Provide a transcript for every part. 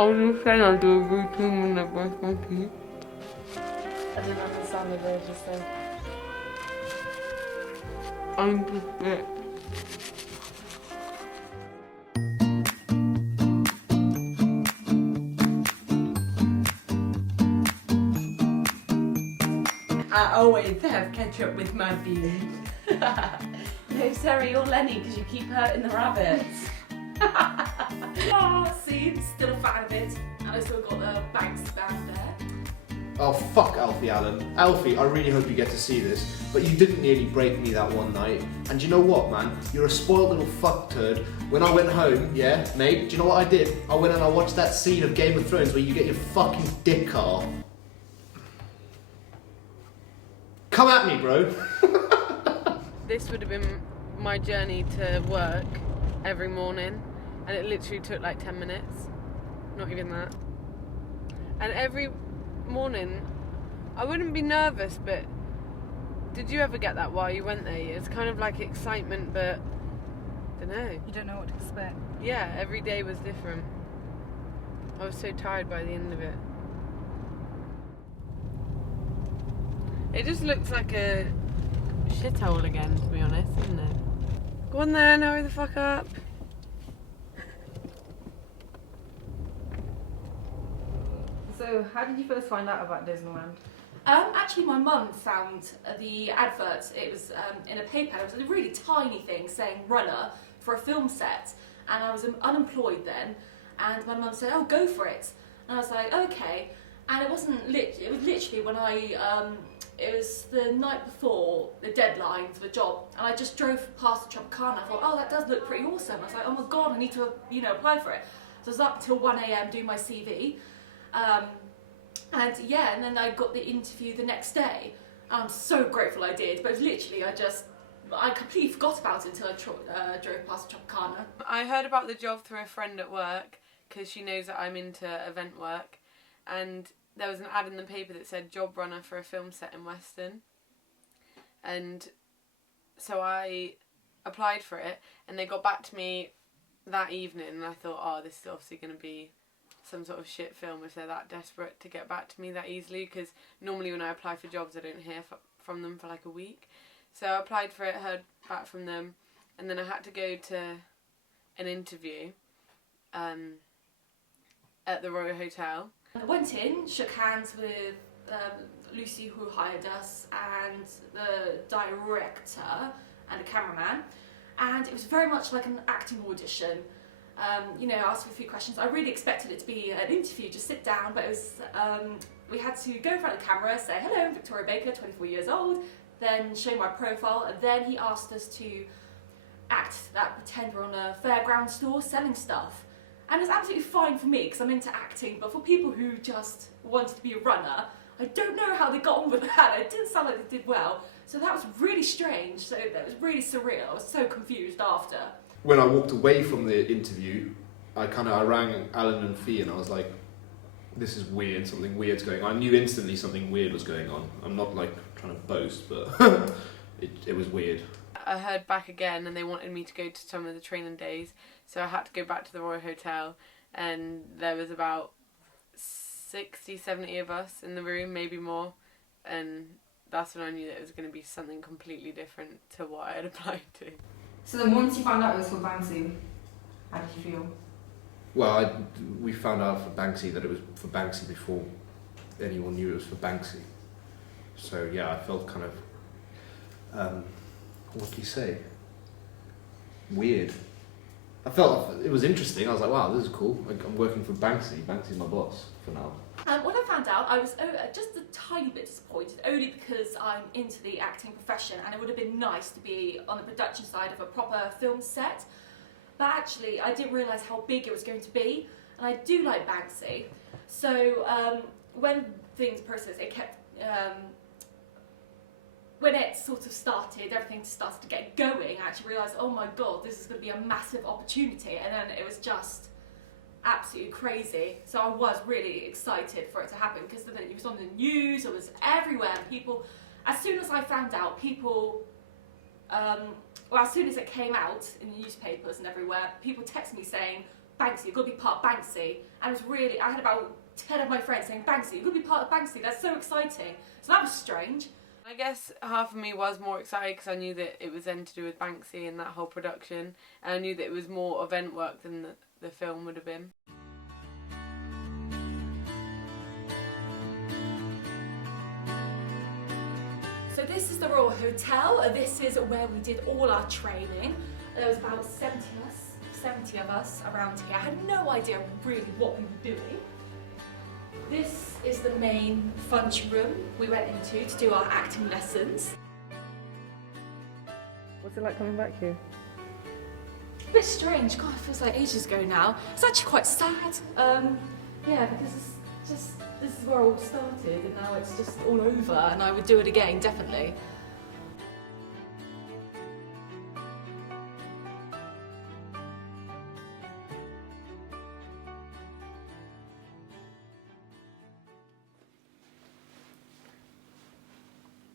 I was just saying I do a routine when I brush my teeth. I didn't understand what they just said. I'm just sick. I always have ketchup with my beans. No, Sarah, you're Lenny because you keep hurting the rabbits. Oh, see, still a fan of it. And I still got the Banksy band there. Oh, fuck Alfie Allen. Alfie, I really hope you get to see this, but you didn't nearly break me that one night. And you know what, man? You're a spoiled little fuck turd. When I went home, yeah, mate, do you know what I did? I went and I watched that scene of Game of Thrones where you get your fucking dick cut off. Come at me, bro. This would have been my journey to work every morning, and it literally took like 10 minutes. Not even that. And every morning, I wouldn't be nervous, but did you ever get that while you went there? It's kind of like excitement, but I don't know. You don't know what to expect. Yeah, every day was different. I was so tired by the end of it. It just looks like a shithole again, to be honest, isn't it? Go on then, hurry the fuck up. So, how did you first find out about Dismaland? Actually, my mum found the advert. It was in a paper. It was a really tiny thing saying runner for a film set. And I was unemployed then. And my mum said, oh, go for it. And I was like, okay. And it wasn't it was literally when it was the night before the deadline for the job, and I just drove past the Tropicana. I thought, oh, that does look pretty awesome. I was like, oh my god, I need to, apply for it. So I was up until 1 a.m. doing my CV, and then I got the interview the next day. I'm so grateful I did, but it was literally I completely forgot about it until I drove past the Tropicana. I heard about the job through a friend at work, because she knows that I'm into event work, and there was an ad in the paper that said job runner for a film set in Weston, and so I applied for it, and they got back to me that evening, and I thought, oh, this is obviously going to be some sort of shit film if they're that desperate to get back to me that easily, because normally when I apply for jobs I don't hear from them for like a week. So I applied for it, heard back from them, and then I had to go to an interview at the Royal Hotel. I went in, shook hands with Lucy, who hired us, and the director and the cameraman, and it was very much like an acting audition. Asked for a few questions. I really expected it to be an interview, just sit down, but it was we had to go in front of the camera, say hello, I'm Victoria Baker, 24 years old, then show my profile, and then he asked us to pretend we're on a fairground store selling stuff. And it's absolutely fine for me because I'm into acting, but for people who just wanted to be a runner, I don't know how they got on with that. It didn't sound like they did well. So that was really strange. So that was really surreal. I was so confused after. When I walked away from the interview, I rang Alan and Fee and I was like, this is weird, something weird's going on. I knew instantly something weird was going on. I'm not like trying to boast, but it was weird. I heard back again and they wanted me to go to some of the training days, so I had to go back to the Royal Hotel, and there was about 60, 70 of us in the room, maybe more, and that's when I knew that it was going to be something completely different to what I had applied to. So then once you found out it was for Banksy, how did you feel? Well, we found out for Banksy that it was for Banksy before anyone knew it was for Banksy. So yeah, I felt kind of, what do you say? Weird. I felt it was interesting. I was like, wow, this is cool. I'm working for Banksy. Banksy's my boss for now. When I found out, I was just a tiny bit disappointed, only because I'm into the acting profession and it would have been nice to be on the production side of a proper film set. But actually, I didn't realise how big it was going to be, and I do like Banksy. So when things processed, it kept... when it sort of started, everything started to get going, I actually realised, oh my god, this is going to be a massive opportunity, and then it was just absolutely crazy. So I was really excited for it to happen, because it was on the news, it was everywhere. People, as soon as I found out, as soon as it came out in the newspapers and everywhere, people texted me saying, Banksy, you've got to be part of Banksy. And it was really, I had about 10 of my friends saying, Banksy, you've got to be part of Banksy, that's so exciting. So that was strange. I guess half of me was more excited because I knew that it was then to do with Banksy and that whole production, and I knew that it was more event work than the film would have been. So this is the Royal Hotel. This is where we did all our training. There was about 70 of us around here. I had no idea really what we were doing. This is the main function room we went into to do our acting lessons. What's it like coming back here? A bit strange, God, it feels like ages ago now. It's actually quite sad. Yeah, because it's just, this is where it all started and now it's just all over and I would do it again, definitely.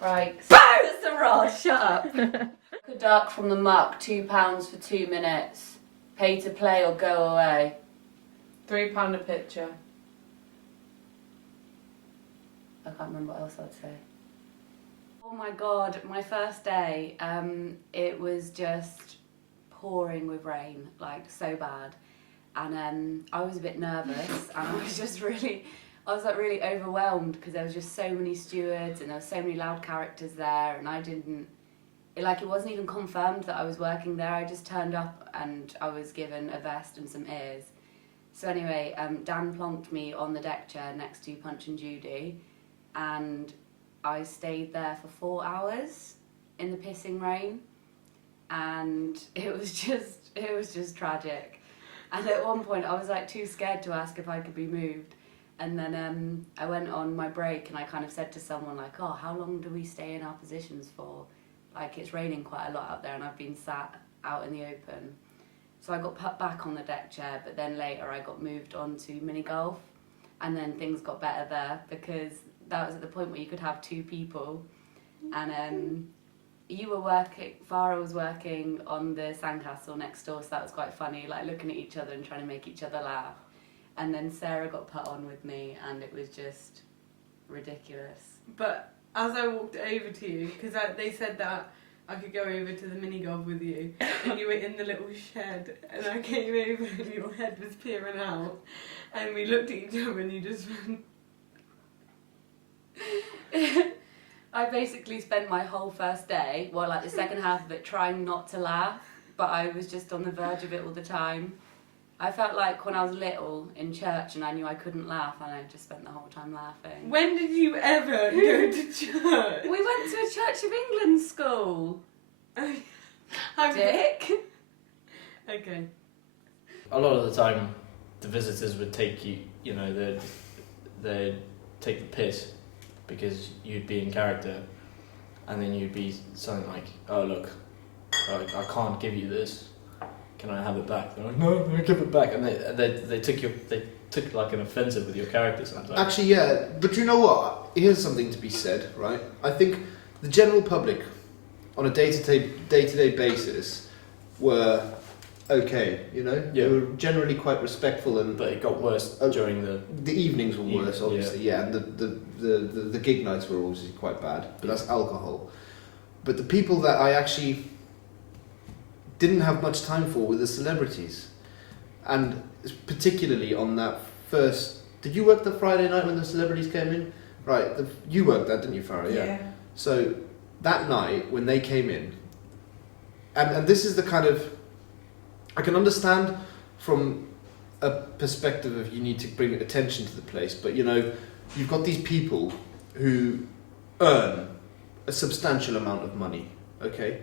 Right. Sarah, shut up. A duck from the muck, £2 for 2 minutes. Pay to play or go away. £3 a picture. I can't remember what else I'd say. Oh my god, my first day, it was just pouring with rain, like so bad. And I was a bit nervous and I was just really overwhelmed because there was just so many stewards and there were so many loud characters there and it wasn't even confirmed that I was working there. I just turned up and I was given a vest and some ears. So anyway, Dan plonked me on the deck chair next to Punch and Judy and I stayed there for 4 hours in the pissing rain and it was just tragic. And at one point I was like too scared to ask if I could be moved. And then I went on my break and I kind of said to someone like, oh, how long do we stay in our positions for? Like it's raining quite a lot out there and I've been sat out in the open. So I got put back on the deck chair, but then later I got moved on to mini golf and then things got better there because that was at the point where you could have 2 people. And you were working, Farah was working on the sandcastle next door, so that was quite funny, like looking at each other and trying to make each other laugh. And then Sarah got put on with me and it was just ridiculous. But as I walked over to you, because they said that I could go over to the mini golf with you, and you were in the little shed, and I came over and your head was peering out, and we looked at each other and you just went... I basically spent my whole first day, well like the second half of it, trying not to laugh, but I was just on the verge of it all the time. I felt like when I was little in church and I knew I couldn't laugh and I just spent the whole time laughing. When did you ever go to church? We went to a Church of England school. Dick. Okay. A lot of the time, the visitors would take you, they'd take the piss because you'd be in character and then you'd be something like, oh look, I can't give you this. Can I have it back? They're like, no, give it back. And they took like an offensive with your character sometimes. Actually, yeah, but you know what? Here's something to be said, right? I think the general public, on a day-to-day basis, were okay. Yeah. They were generally quite respectful, But it got worse during the evenings were worse, obviously. Yeah, and the gig nights were obviously quite bad. But that's alcohol. But the people that I actually didn't have much time for were the celebrities, and particularly on that first. Did you work the Friday night when the celebrities came in? Right, you worked that, didn't you, Farah? Yeah. So that night when they came in, and this is the kind of, I can understand from a perspective of you need to bring attention to the place, but you've got these people who earn a substantial amount of money, okay?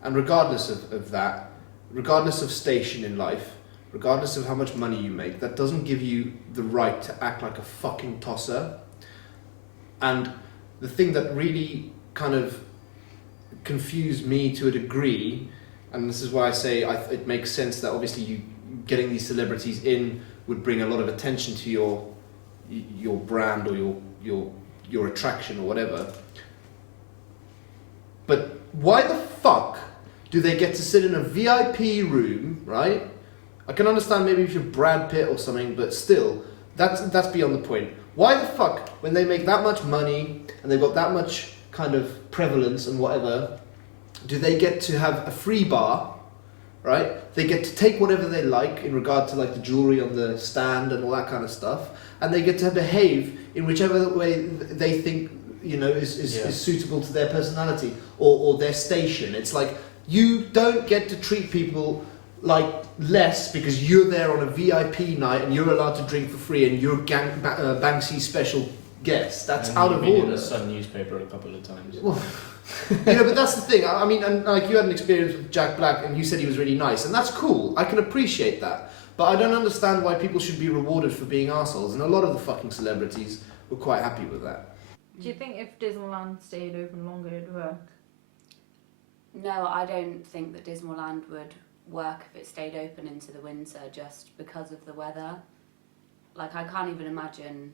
And regardless of that, regardless of station in life, regardless of how much money you make, that doesn't give you the right to act like a fucking tosser. And the thing that really kind of confused me to a degree, and this is why I say it makes sense that obviously you getting these celebrities in would bring a lot of attention to your brand or your attraction or whatever. But why the fuck do they get to sit in a VIP room, right, I can understand maybe if you're Brad Pitt or something, but still, that's beyond the point. Why the fuck, when they make that much money and they've got that much kind of prevalence and whatever, do they get to have a free bar, right? They get to take whatever they like in regard to like the jewelry on the stand and all that kind of stuff, and they get to behave in whichever way they think, you know, is suitable to their personality or their station. It's like, you don't get to treat people like less because you're there on a VIP night and you're allowed to drink for free and you're Banksy special guest. That's out of order. In the Sun newspaper a couple of times. Well, you know, but that's the thing. I mean, and like you had an experience with Jack Black and you said he was really nice, and that's cool. I can appreciate that. But I don't understand why people should be rewarded for being arseholes, and a lot of the fucking celebrities were quite happy with that. Do you think if Dismaland stayed open longer it'd work? No, I don't think that Dismaland would work if it stayed open into the winter just because of the weather. Like, I can't even imagine.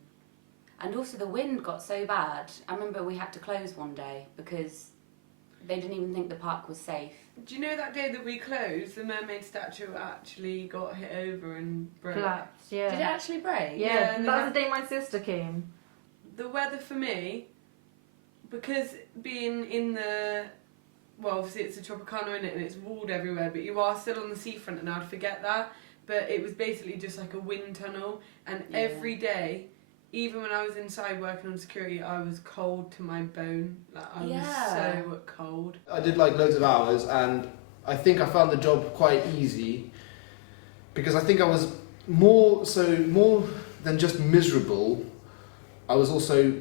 And also the wind got so bad. I remember we had to close one day because they didn't even think the park was safe. Do you know that day that we closed, the mermaid statue actually got hit over and broke? Collapsed, yeah. Did it actually break? Yeah, and that was the day my sister came. The weather for me, because being in the, well, obviously it's a Tropicana in it and it's walled everywhere, but you are still on the seafront, and I'd forget that. But it was basically just like a wind tunnel, and every day, even when I was inside working on security, I was cold to my bone. Like, I was so cold. I did like loads of hours, and I think I found the job quite easy because I think I was more than just miserable. I was also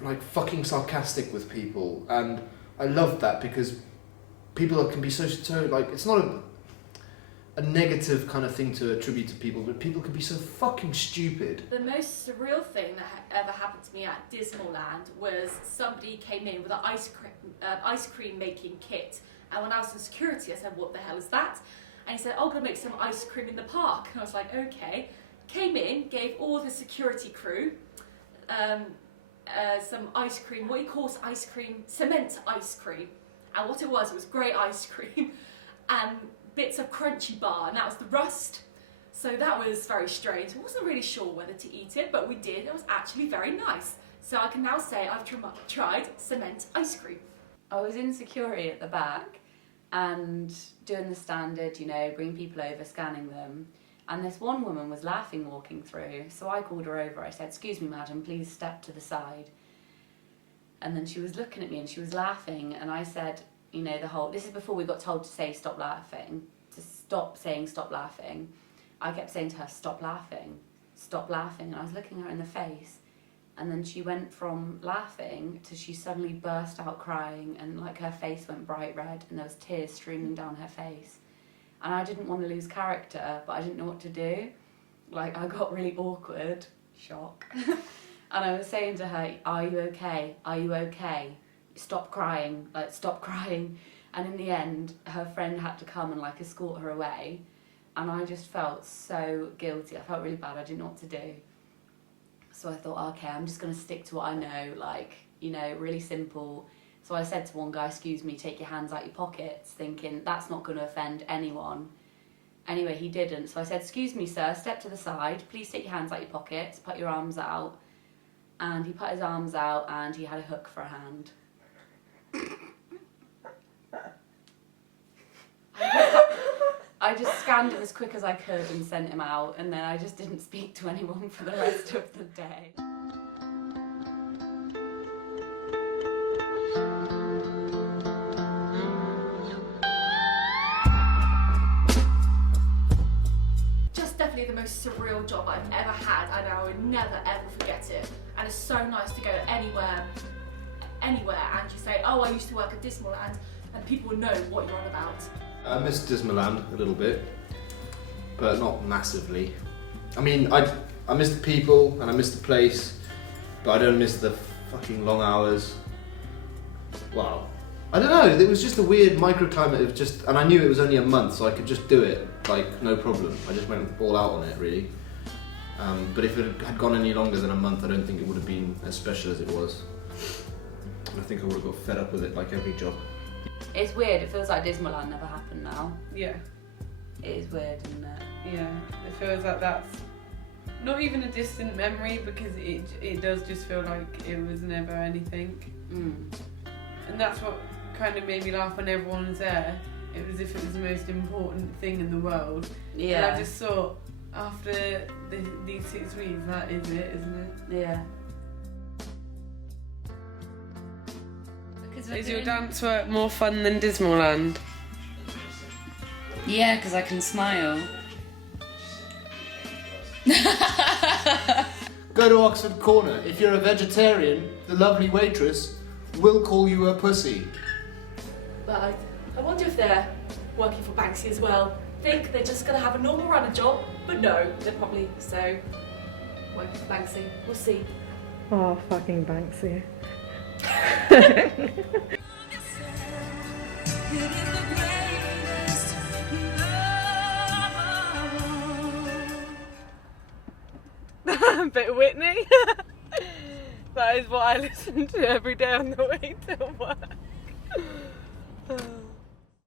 like fucking sarcastic with people, and I loved that because people can be so like, it's not a negative kind of thing to attribute to people, but people can be so fucking stupid. The most surreal thing that ever happened to me at Dismaland was somebody came in with an ice cream making kit, and when I was in security I said, what the hell is that? And he said, oh, I'm going to make some ice cream in the park. And I was like, okay. Came in, gave all the security crew some ice cream, what he calls ice cream, cement ice cream. And what it was great ice cream and bits of crunchy bar, and that was the rust. So that was very strange. I wasn't really sure whether to eat it, but we did. It was actually very nice. So I can now say I've tried cement ice cream. I was in security at the back and doing the standard, you know, bring people over, scanning them. And this one woman was laughing walking through, so I called her over. I said, excuse me, madam, please step to the side. And then she was looking at me and she was laughing, and I said, you know, this is before we got told to say stop laughing, to stop saying stop laughing. I kept saying to her, stop laughing, and I was looking her in the face, and then she went from laughing to she suddenly burst out crying, and like her face went bright red and there was tears streaming down her face. And I didn't want to lose character, but I didn't know what to do. Like, I got really awkward, shock. And I was saying to her, are you okay? Are you okay? Stop crying, like, stop crying. And in the end, her friend had to come and like escort her away. And I just felt so guilty. I felt really bad. I didn't know what to do. So I thought, okay, I'm just going to stick to what I know, like, you know, really simple. So I said to one guy, excuse me, take your hands out your pockets, thinking that's not going to offend anyone. Anyway, he didn't. So I said, excuse me, sir, step to the side. Please take your hands out your pockets, put your arms out. And he put his arms out and he had a hook for a hand. I just scanned him as quick as I could and sent him out, and then I just didn't speak to anyone for the rest of the day. Just definitely the most surreal job I've ever had, and I would never ever forget it. And it's so nice to go anywhere and you say, oh, I used to work at Dismaland, and people know what you're on about. I missed Dismaland a little bit, but not massively. I mean, I miss the people and I miss the place, but I don't miss the fucking long hours. Wow. I don't know, it was just a weird microclimate of just, and I knew it was only a month, so I could just do it, like, no problem. I just went all out on it, really. But if it had gone any longer than a month, I don't think it would have been as special as it was. I think I would have got fed up with it, like every job. It's weird, it feels like Dismaland never happened now. Yeah. It is weird, isn't it? Yeah, it feels like that's not even a distant memory because it does just feel like it was never anything. And that's what kind of made me laugh when everyone was there. It was as if it was the most important thing in the world. Yeah. And I just thought, after these 6 weeks, that is it, isn't it? Yeah. Is your dance work more fun than Dismaland? Yeah, because I can smile. Go to Oxford Corner. If you're a vegetarian, the lovely waitress will call you a pussy. But I wonder if they're working for Banksy as well. Think they're just going to have a normal runner job, but no, they're probably so working for Banksy. We'll see. Oh, fucking Banksy. Bit Whitney. That is what I listen to every day on the way to work.